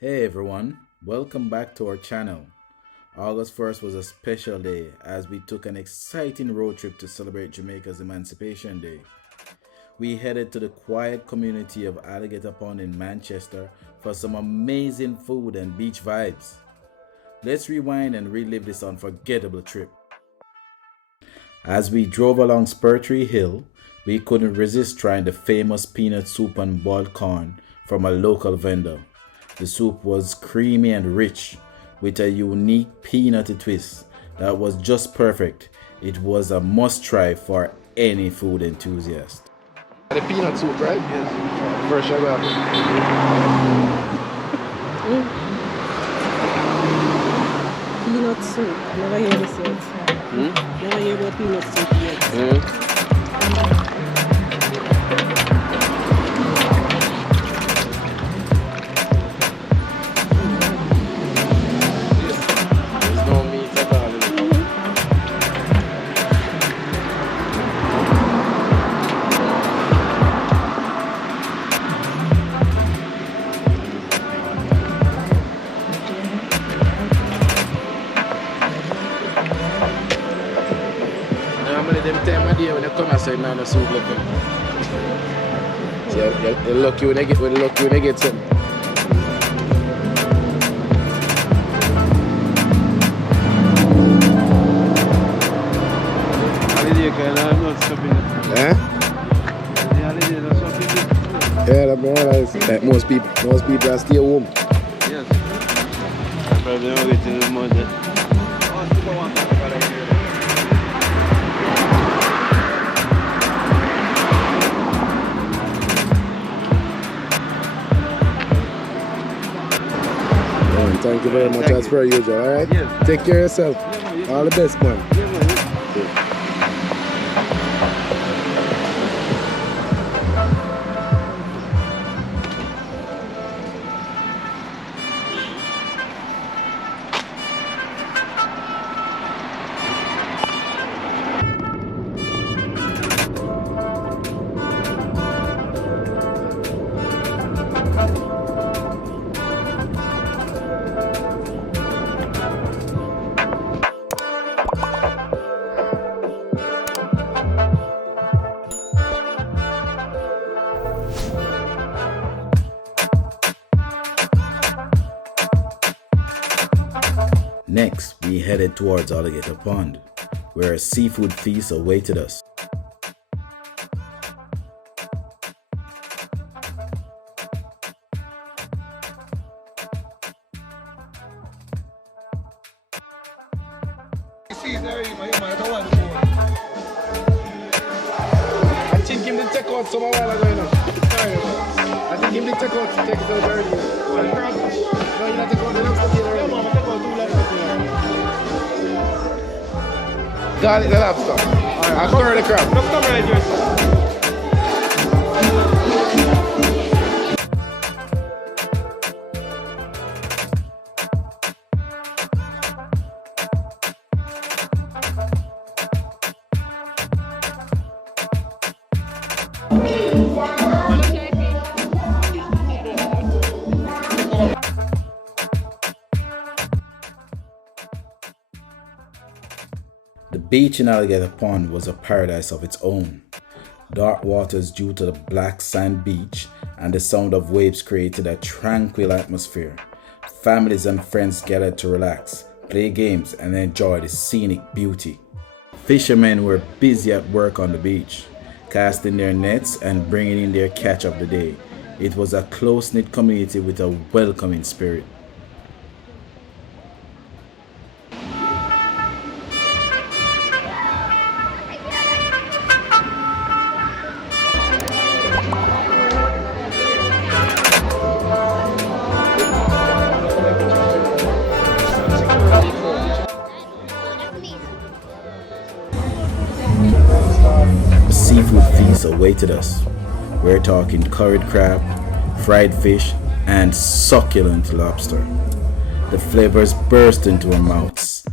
Hey everyone, welcome back to our channel. August 1st was a special day as we took an exciting road trip to celebrate Jamaica's Emancipation Day. We headed to the quiet community of Alligator Pond in Manchester for some amazing food and beach vibes. Let's rewind and relive this unforgettable trip. As we drove along Spur Tree Hill, we couldn't resist trying the famous peanut soup and boiled corn from a local vendor. The soup was creamy and rich, with a unique peanutty twist that was just perfect. It was a must-try for any food enthusiast. The peanut soup, right? Yes. Fresh sugar. Peanut soup. Never hear this yet. Never hear about peanut soup yet. Them time of day when you come outside now the soup looking. So you're lucky when you get some. Eh? Yeah, that's realize that most people are still home. Yes. Probably not getting the money. Thank you very much, as per usual, alright? Yes. Take care of yourself. All the best, man. Next, we headed towards Alligator Pond, where a seafood feast awaited us. I think him did take out some a while ago, you know. I think him did take out already. No, you not take out the lobster already. Yeah, man, I take out 2 lobster. Garlic the lobster. I cover the crab. Look, come right here. The beach in Alligator Pond was a paradise of its own. Dark waters due to the black sand beach and the sound of waves created a tranquil atmosphere. Families and friends gathered to relax, play games, and enjoy the scenic beauty. Fishermen were busy at work on the beach, casting their nets and bringing in their catch of the day. It was a close-knit community with a welcoming spirit. A seafood feast awaited us. We're talking curried crab, fried fish, and succulent lobster. The flavors burst into our mouths.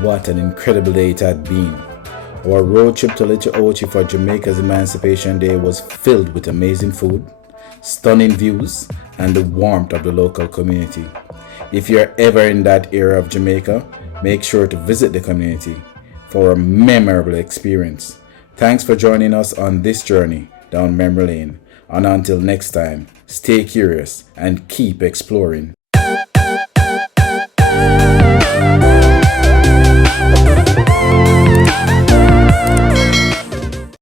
What an incredible day it had been. Our road trip to Little Ochi for Jamaica's Emancipation Day was filled with amazing food, stunning views, and the warmth of the local community. If you're ever in that area of Jamaica, make sure to visit the community for a memorable experience. Thanks for joining us on this journey down memory lane. And until next time, stay curious and keep exploring.